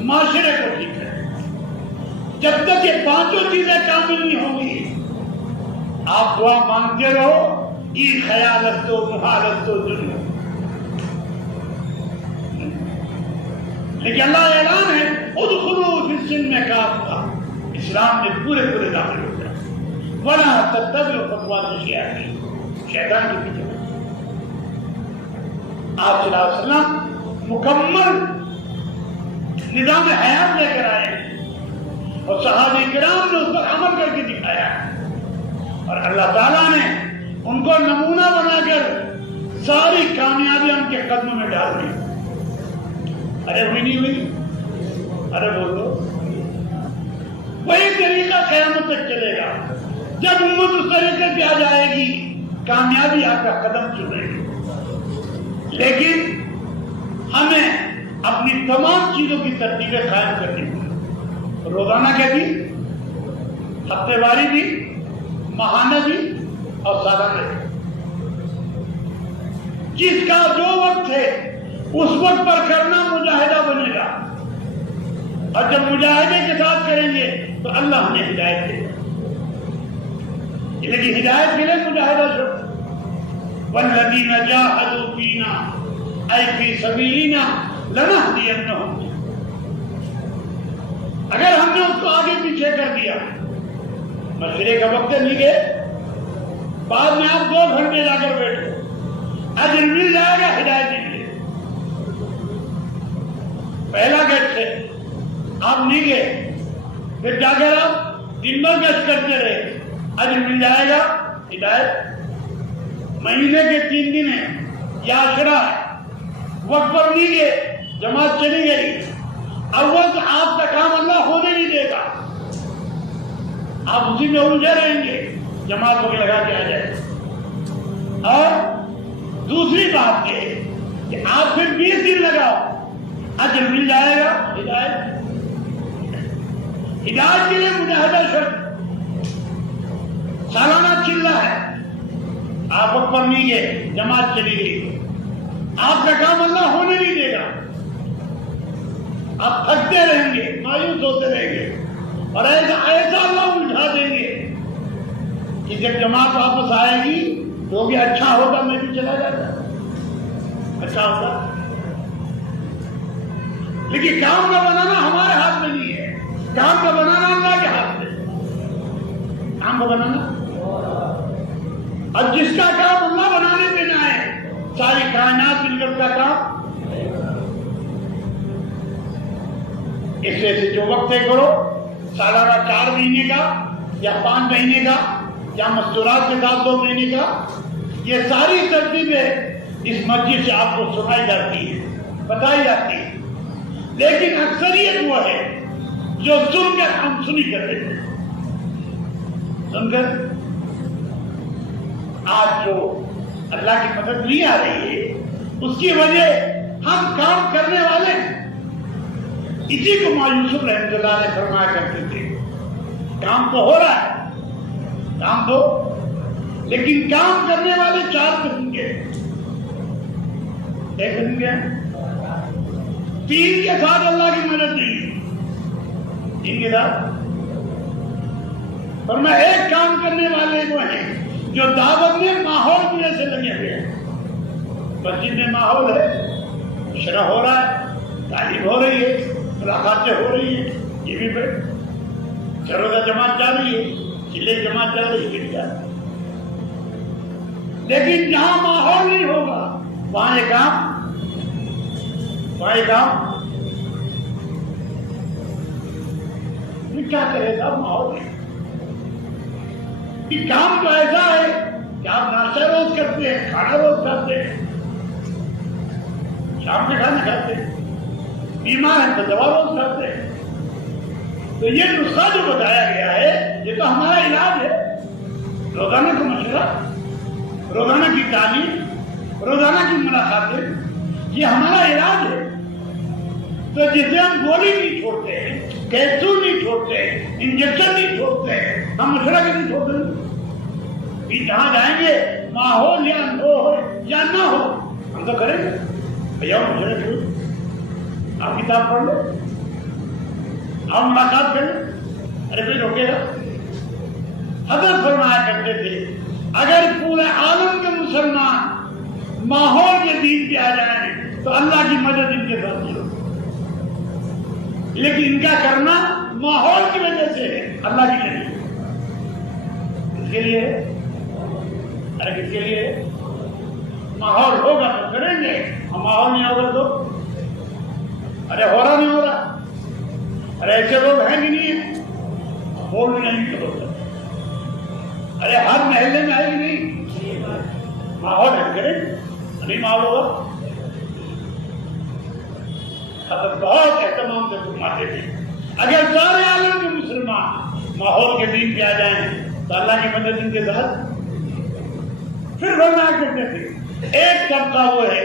معاشرے کو ٹھیک کرنے کا۔ جب تک یہ پانچوں چیزیں کامل نہیں ہوں گی، آپ دعا مانگتے رہو، ای خیالت و محالت و ظلم، لیکن اللہ اعلان ہے ادخلوا فی السلم کافہ، اسلام میں پورے داخل ہو جائے، ولا تتبعوا خطوات الشیاطین، شیطان کے پیچھے۔ آپ صلی اللہ علیہ وسلم مکمل نظام حیات لے کر آئے اور صحابہ کرام نے اس پر عمل کر کے دکھایا، اور اللہ تعالیٰ نے ان کو نمونہ بنا کر ساری کامیابیاں ان کے قدموں میں ڈال دی۔ ارے ہوئی نہیں ہوئی؟ ارے بولو، وہی طریقہ قیامت تک چلے گا، جب امت اس طریقے سے آ جائے گی کامیابی آپ کا قدم چلے گی۔ لیکن ہمیں اپنی تمام چیزوں کی ترتیبیں قائم کرنی ہوگی، روزانہ کے بھی، ہفتے واری بھی، ماہانہ بھی اور سالانہ بھی۔ جس کا جو وقت ہے اس وقت پر کرنا مجاہدہ بنے گا، اور جب مجاہدے کے ساتھ کریں گے تو اللہ ہمیں ہدایت دے گا۔ لیکن ہدایت کے لیے مجاہدہ شروع، والذین جاہدوا فینا ای فی سبیلنا لنہدینہم، اگر ہم نے اس کو آگے پیچھے کر دیا، مشورے کا وقت نہیں گئے، بعد میں آپ 2 گھنٹے جا کر بیٹھو، اجر مل جائے گا، ہدایت نہیں ملے۔ پہلا گیٹ سے آپ نہیں گئے، پھر جا کر آپ دن بھر گشت کرتے رہے، اجر مل جائے گا، ہدایت۔ مہینے کے 3 دن ہیں یا عشرہ ہے، وقت پر نہیں گئے، جماعت چلی گئی، اول تو آپ کا کام اللہ ہونے نہیں دے گا، آپ اسی میں الجھے رہیں گے، جماعت کو لگا کے آ جائے۔ اور دوسری بات یہ کہ آپ پھر 20 دن لگاؤ، اجر مل جائے گا، ہدایت۔ ہدایت کے لیے مجاہدہ شرط، سالانہ چلنا ہے، آپ وقت پر نہیں گئے، جماعت چلی گئی، آپ کا کام اللہ ہونے نہیں دے گا، آپ تھکتے رہیں گے، مایوس ہوتے رہیں گے، اور ایسا اللہ الجھا دیں گے کہ جب جماعت واپس آئے گی تو بھی اچھا ہوگا میں بھی چلا جاتا، اچھا ہوگا۔ لیکن کام کا بنانا ہمارے ہاتھ میں نہیں ہے، کام کا بنانا اللہ کے ہاتھ میں، کام کا بنانا، اور جس کا کام اللہ بنانے پہ نہ ہے، ساری کائنات مل کر کا کام۔ اس وجہ سے جو وقت طے کرو، سالانہ 4 مہینے کا یا 5 مہینے کا یا مستورات کے ساتھ 2 مہینے کا، یہ ساری ترتیبیں اس مسجد سے آپ کو سنائی جاتی ہے، بتائی جاتی ہے، لیکن اکثریت وہ ہے جو سن کر ہم سنی کر دیتے ہیں، سن کر آج جو اللہ کی مدد نہیں آ رہی ہے، اس کی وجہ ہم کام کرنے والے ہیں۔ اسی کو یوسف رحمۃ اللہ علیہ فرمایا کرتے تھے، کام تو ہو رہا ہے، کام تو، لیکن کام کرنے والے 4 قسم کے، ایک قسم کے 3 کے ساتھ اللہ کی مدد نہیں، 3 کے ساتھ، اور میں ایک کام کرنے والے وہ ہیں جو دعوت میں ماحول کی وجہ سے لگے ہوئے ہیں، مسجد میں ماحول ہے، شرح ہو رہا ہے، تعلیم ہو رہی ہے، ملاقاتیں ہو رہی ہیں، یہ بھی بیٹھ، سروزہ جماعت جا رہی ہے، چلے جماعت جا رہی ہے، جا رہی ہے۔ لیکن جہاں ماحول نہیں ہوگا وہاں یہ کام یہ کیا کرے گا؟ ماحول نہیں۔ یہ کام تو ایسا ہے کہ آپ ناشتہ روز کرتے ہیں، کھانا روز کھاتے ہیں، شام کے کھانا کھاتے ہیں، بیمار ہیں تو دوا روز کھاتے ہیں۔ تو یہ نسخہ جو بتایا گیا ہے یہ تو ہمارا علاج ہے۔ روزانہ کا مشورہ، روزانہ کی تعلیم، روزانہ کی ملاقاتیں، یہ ہمارا علاج ہے۔ تو جسے ہم گولی نہیں چھوڑتے ہیں، کیپسول نہیں چھوڑتے ہیں، انجیکشن نہیں چھوڑتے ہیں، ہم مشورہ کے نہیں چھوڑتے ہیں کہ جہاں جائیں گے ماحول یا ہو یا نہ ہو ہم تو کریں گے۔ بھیا مشورہ کیوں؟ آپ کتاب پڑھ لو، آپ ملاقات کریں، ارے کوئی روکے گا؟ حضرت فرمایا کرتے تھے اگر پورے عالم کے مسلمان ماحول کے دین پہ آ جائیں تو اللہ کی مدد ان کے ساتھ ہو، لیکن ان کا کرنا ماحول کی وجہ سے ہے، اللہ کی وجہ سے۔ اس کے لیے ارے کس کے لیے؟ ماحول ہوگا تو کریں گے، اور ماحول نہیں ہوگا تو ارے ہو رہا نہیں ہو رہا، ارے ایسے لوگ ہیں کہ نہیں ہیں، بول نہیں کرو، ارے ہر محلے میں ہے کہ نہیں، ماحول ہے کریں، نہیں ماحول ہوگا۔ حضرت بہت اہتمام سے فرماتے تھے اگر سارے عالم کے مسلمان ماحول کے دین پہ آ جائیں تو اللہ کی مدد ان کے ساتھ۔ پھر فرمایا کرتے تھے ایک طبقہ وہ ہے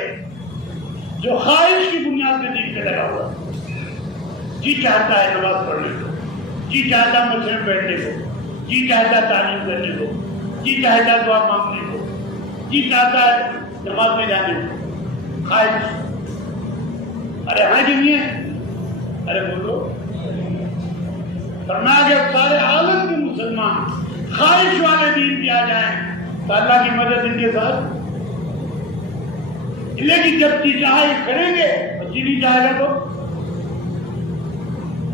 جو خواہش کی بنیاد پہ دین پہ لگا ہوا، جی چاہتا ہے نماز پڑھنے کو، جی چاہتا ہے مسجد میں بیٹھنے کو، جی چاہتا ہے تعلیم کرنے کو، جی چاہتا ہے دعا مانگنے کو، جی چاہتا ہے نماز میں جانے کو، خواہش۔ ارے ہاں کہ نہیں ہے؟ ارے بولو۔ فرمایا کہ سارے عالم کے مسلمان خواہش والے دین پہ آ جائیں تو اللہ کی مدد ان کے ساتھ، لیکن جب جی چاہے کریں گے اور جی نہیں چاہے گا تو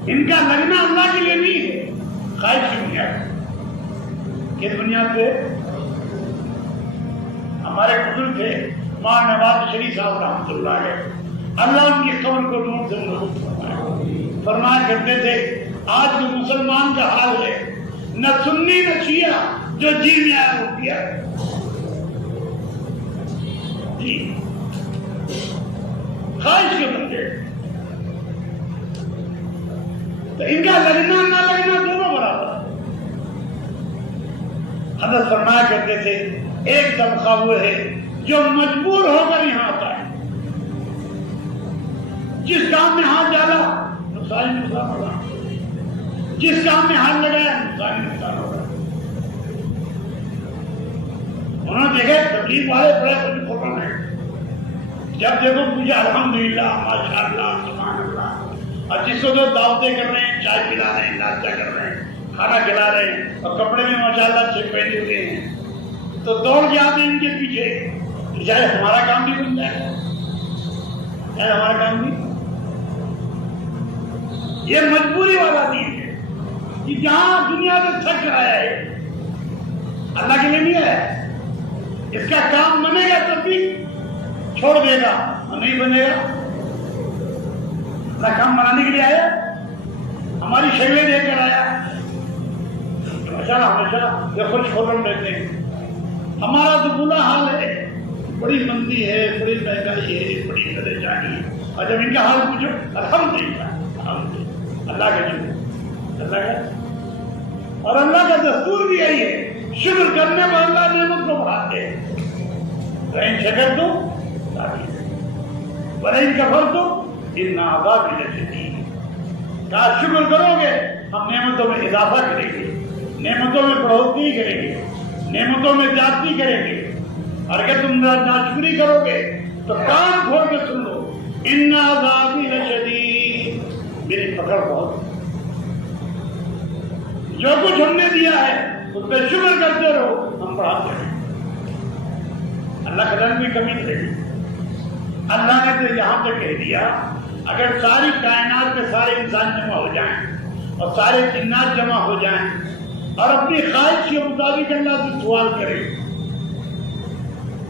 ان کا لگنا اللہ کے لیے نہیں ہے، خواہش کی بنیاد۔ کس بنیاد پہ؟ ہمارے بزرگ تھے مولانا نواز شریف صاحب رحمۃ اللہ علیہ، اللہ ان کی قبر کو نور سے نور فرمائے، فرمایا کرتے تھے آج جو مسلمان کا حال ہے نہ سنی نہ شیعہ، جو جی میں آیا وہ کیا جی، خواہش کے بندے۔ تو ان کا لگنا نہ لگنا دونوں برابر۔ حضرت فرمایا کرتے تھے ایک طبقہ وہ ہے جو مجبور ہو کر یہاں آتا ہے، جس کام میں ہاتھ ڈالا نقصان ہوگا، جس کام میں ہاتھ لگایا نقصان ہوگا۔ انہوں نے دیکھا تبلیغ والے بڑے بڑے فوراً ہیں، جب دیکھو مجھے الحمدللہ ماشاءاللہ سبحان اللہ، اور جس کو جو دعوتیں کر رہے ہیں، چائے پلا رہے ہیں، ناشتہ کر رہے ہیں، کھانا کھلا رہے ہیں، اور کپڑے میں ماشاءاللہ اچھے پہنے ہوئے ہیں، تو دوڑ کے آتے ہیں ان کے پیچھے، چاہے ہمارا کام بھی بن جائے، چاہے ہمارا کام بھی۔ یہ مجبوری والا دین ہے کہ جہاں دنیا میں تھک رہا ہے اللہ کے لیے نہیں ہے، اس کا کام بنے گا تب بھی چھوڑ دے گا، اور نہیں بنے گا اللہ کام بنانے کے لیے آیا، ہماری شکلیں دے کر آیا، ہمیشہ یہ خوش خرم رہتے ہیں۔ ہمارا تو برا حال ہے، بڑی مندی ہے، بڑی مہنگائی ہے، بڑی پریشانی ہے، اور جب ان کا حال پوچھو الحمدللہ اللہ کا شکر، اللہ کا، اور اللہ کا دستور بھی یہی ہے، شکر کرنے میں اللہ نعمت کو بڑھاتے ہیں، رہن شکر تو ورہن کفر تو ان عذاب لشدید۔ کہا شکر کرو گے ہم نعمتوں میں اضافہ کریں گے، نعمتوں میں بڑھوتری کریں گے، نعمتوں میں زیادتی کریں گے، اور اگر تم ناشکری کرو گے تو کان کھول کے سن لو، ان عذابی لشدید، میری پکڑ بہت، جو کچھ ہم نے دیا ہے اس پہ شکر کرتے رہو، ہم بڑھاتے رہیں۔ اللہ کا رنگ بھی کمی نہیں رہی۔ اللہ نے تو یہاں تک کہہ دیا اگر ساری کائنات میں سارے انسان جمع ہو جائیں اور سارے جنات جمع ہو جائیں اور اپنی خواہش کے مطابق اللہ سے سوال کریں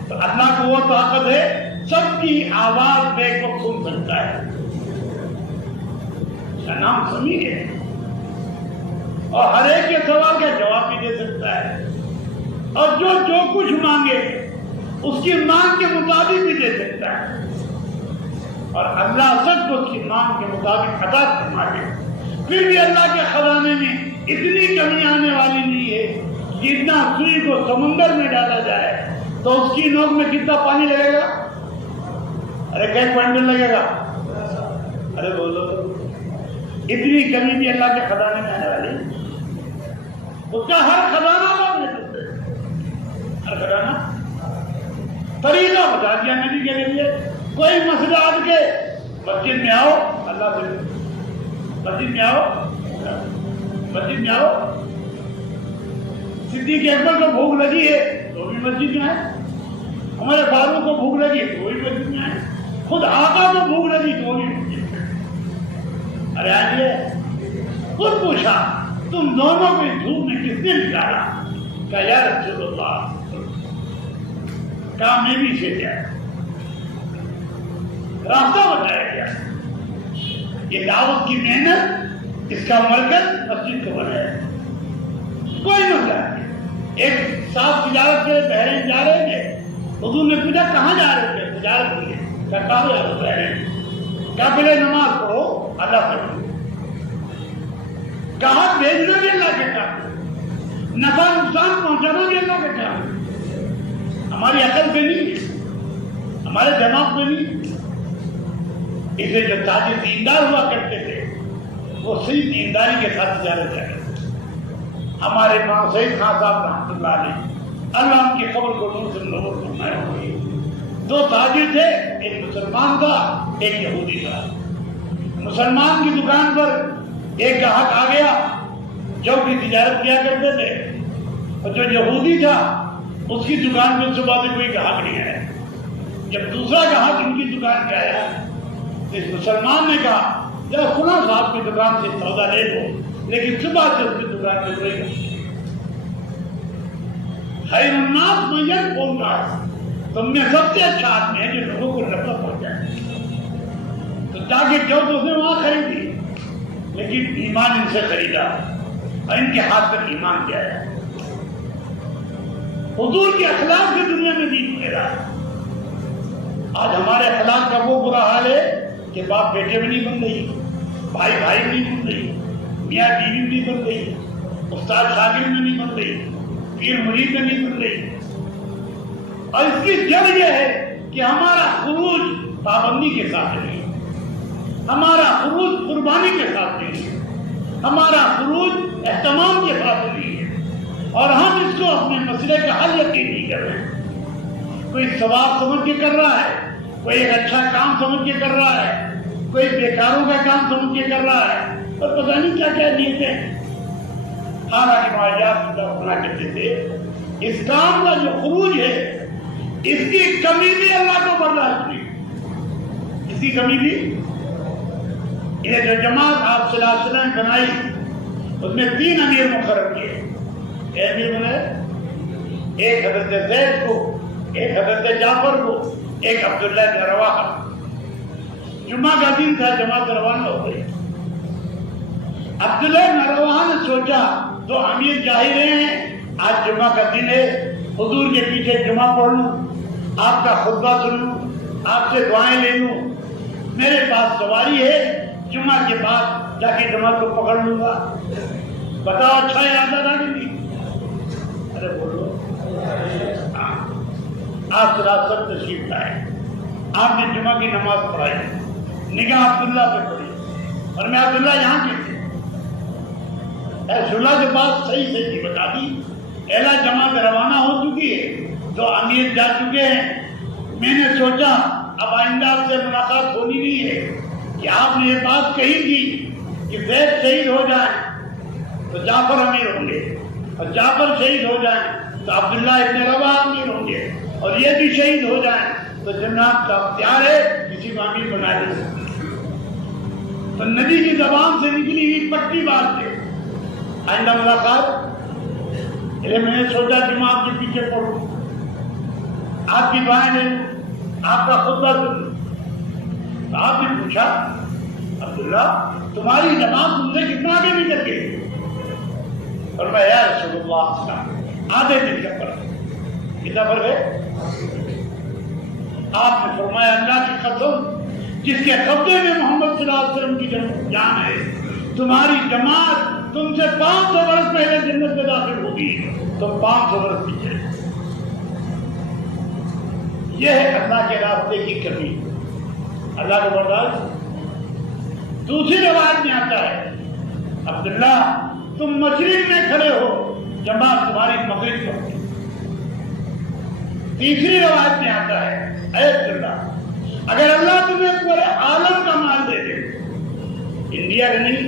تو اللہ کو وہ طاقت ہے سب کی آواز بیک وقت سن سکتا ہے. اس کا نام سمیع ہے اور ہر ایک کے سوال کا جواب بھی دے سکتا ہے اور جو کچھ مانگے اس کی مانگ کے مطابق بھی دے سکتا ہے اور اللہ سب کو اس کی مانگ کے مطابق عطا فرما دے. پھر بھی اللہ کے خزانے میں اتنی کمی آنے والی نہیں ہے. جتنا سوئی کو سمندر میں ڈالا جائے تو اس کی نوک میں کتنا پانی لگے گا؟ ارے کئی کوئنٹل لگے گا؟ ارے بولو اتنی کمی بھی اللہ کے خزانے میں آنے والی. اس کا ہر خزانہ ہر خزانہ طریقہ بتا دیا نبی کے لیے. کوئی مسئلہ آج کے مسجد میں آؤ اللہ سے مسجد میں آؤ مسجد میں آؤ. صدیق اکبر کو بھوک لگی ہے تو بھی مسجد میں آئے. ہمارے فاروق کو بھوک لگی تو بھی مسجد میں آئے. خود آقا کو بھوک لگی تو بھی مسجد میں. ارے آئیے خود پوچھا تم دونوں کو اس دھوپ میں کس نے نکالا؟ کہا یا رسول اللہ کام میں بھی سے جائے راستہ بتایا گیا. یہ دعوت کی محنت اس کا مرکز مسجد کو بنایا. کوئی مسئلہ نہیں. ایک صاحب تجارت کے بحرین جا رہے تھے. حضور نے پوچھا کہاں جا رہے تھے؟ تجارت کے لیے. کہا بحرین. کہا پہلے نماز پڑھو اللہ پڑھو. کہا بھیجنا بھی اللہ کے کام نفع نقصان پہنچانا بھی اللہ کے کام. ہماری عقل پہ نہیں ہمارے دماغ پہ نہیں. اسے جو تاجر دیندار ہوا کرتے تھے وہ صرف دینداری کے ساتھ تجارت کرتے تھے. ہمارے ماں سعید خان صاحب رحمۃ اللہ علیہ اللہ ان کی قبر کو نور سے نور فرمائے ہوئے. دو تاجر تھے ایک مسلمان تھا ایک یہودی تھا. مسلمان کی دکان پر ایک گاہک آ گیا جو بھی تجارت کیا کرتے تھے اور جو یہودی تھا اس کی دکان پہ صبح سے کوئی گاہک نہیں آیا. جب دوسرا گاہک ان کی دکان پہ آیا اس مسلمان نے کہا ذرا فلاں صاحب کی دکان سے سودا لے لو لیکن صبح سے اس کی دکان پہ کوئی نہیں. خیر الناس من یکفر الناس تم میں سب سے اچھا آدمی ہے جو لوگوں کو نفع پہنچائے. تو جا کے جو تو اس نے وہاں خریدی لیکن ایمان ان سے خریدا اور ان کے ہاتھ پر ایمان کیا ہے. حضور کے اخلاق سے دنیا میں دین پھیلا. آج ہمارے اخلاق کا وہ برا حال ہے کہ باپ بیٹے میں نہیں بن رہی, بھائی بھائی میں نہیں بن رہی, میاں بیوی میں نہیں بن رہی, استاد شاگرد میں نہیں بن رہی, پیر مرید میں نہیں بن رہی. اور اس کی جڑ یہ ہے کہ ہمارا خروج پابندی کے ساتھ نہیں, ہمارا خروج قربانی کے ساتھ نہیں, ہمارا خروج اہتمام کے ساتھ نہیں ہے اور ہم اس کو اپنے مسئلے کا حل یقین نہیں کر رہے. کوئی ثواب سمجھ کے کر رہا ہے, کوئی ایک اچھا کام سمجھ کے کر رہا ہے, کوئی بیکاروں کا کام سمجھ کے کر رہا ہے اور پتہ نہیں کیا کیا نیتیں. حالانکہ معاجات بنا کرتے تھے اس کام کا جو خروج ہے اس کی کمی بھی اللہ کو برداشت نہیں. اس کی کمی بھی یہ جو جماعت آپ صلی اللہ علیہ وسلم بنائی اس میں 3 امیر مقرر کیے. امیر بنے ایک حضرت زید کو, ایک حضرت جعفر کو, ایک عبداللہ بن رواحہ. جمعہ کا دن تھا, جماعت روانہ ہو گئی. عبداللہ بن رواحہ نے سوچا تو امیر جا ہی رہے ہیں, آج جمعہ کا دن ہے, حضور کے پیچھے جمعہ پڑھ لوں, آپ کا خطبہ سن لوں, آپ سے دعائیں لے لوں, میرے پاس سواری ہے, جمعہ کے بعد جا کے جماعت کو پکڑ لوں گا. بتاؤ اچھا ارادہ تھا کہ نہیں؟ ارے بولو. آپ سب تشریف لائے, آپ نے جمعہ کی نماز پڑھائی, نگاہ عبداللہ پہ پڑھی اور میں عبداللہ یہاں کے تھے. رسول اللہ کے پاس صحیح بتا دی. اعلیٰ جماعت روانہ ہو چکی ہے, تو امیر جا چکے ہیں. میں نے سوچا اب آئندہ آپ سے ملاقات ہونی نہیں ہے کہ آپ نے یہ بات کہی تھی کہ زید شہید ہو جائیں تو جعفر امیر ہوں گے, اور جعفر شہید ہو جائیں تو عبداللہ ابن رواحہ امیر ہوں گے, اور یہ بھی شہید ہو جائیں تو جناب کا اختیار ہے کسی کو امیر بنا دے سکتے. تو نبی کی زبان سے نکلی ہوئی پکی بات ہے، آئندہ ملاقات میں نے سوچا کہ میں آپ کے پیچھے پڑھوں، آپ کی دعائیں لے لوں، آپ کا خطبہ سنوں۔ تو آپ نے پوچھا عبداللہ تمہاری نماز تم سے کتنا آگے نکل گئی؟ اور میں یا رسول اللہ آدھے دن کا فرق، کتنا فرق ہے؟ آپ نے فرمایا اللہ کی قسم جس کے قبضے میں محمد صلی اللہ علیہ وسلم کی جان ہے، تمہاری جماعت تم سے 500 برس پہلے جنت میں داخل ہوگی، تم 500 برس پیچھے۔ یہ ہے اللہ کے راستے کی کمی، اللہ کو برداشت۔ دوسری روایت میں آتا ہے عبداللہ تم مشرق میں کھڑے ہو، جماعت تمہاری مغرب پر۔ تیسری روایت میں آتا ہے اے عبداللہ اگر اللہ تمہیں پورے عالم کا مال دے دے، انڈیا کا نہیں،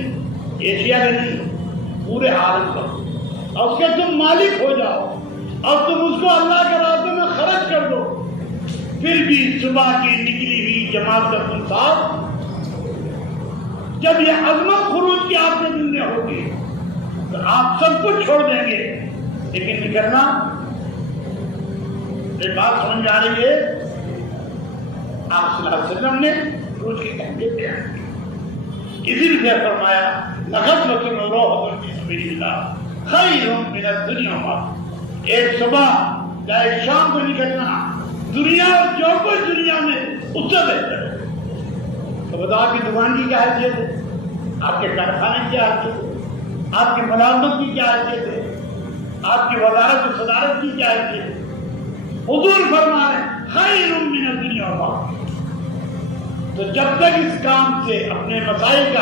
ایشیا کا نہیں، پورے عالم کا، اور اس کے تم مالک ہو جاؤ اور تم اس کو اللہ کے راستے میں خرچ کر دو، پھر بھی صبح کی نکلی ہوئی جماعت کا تم ساتھ، جب یہ عظمت خروج کی آپ کے دل میں ہوگی تو آپ سب کچھ چھوڑ دیں گے، لیکن نکلنا یہ بات سمجھ آ رہی ہے؟ آپ صلی اللہ علیہ وسلم نے روز کی تحقیق کیا، اسی لیے فرمایا لغزوۃ روح فی سبیل اللہ خیر من الدنیا وما، ایک صبح یا ایک شام کو نکلنا دنیا اور جو کچھ دنیا میں اس سے بہتر ہے۔ تو بتاؤ آپ کی دکان کی کیا حیثیت ہے، آپ کے کارخانے کی کیا حیثیت ہے، آپ کی ملازمت کی کیا حیثیت ہے، آپ کی وزارت و صدارت کی کیا حیثیت ہے؟ حضور فرما رہے ہیں خیر من الدنیا وما۔ تو جب تک اس کام سے اپنے مسائل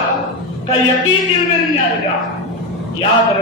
کا یقین دل میں نہیں آئے گا، یاد رکھ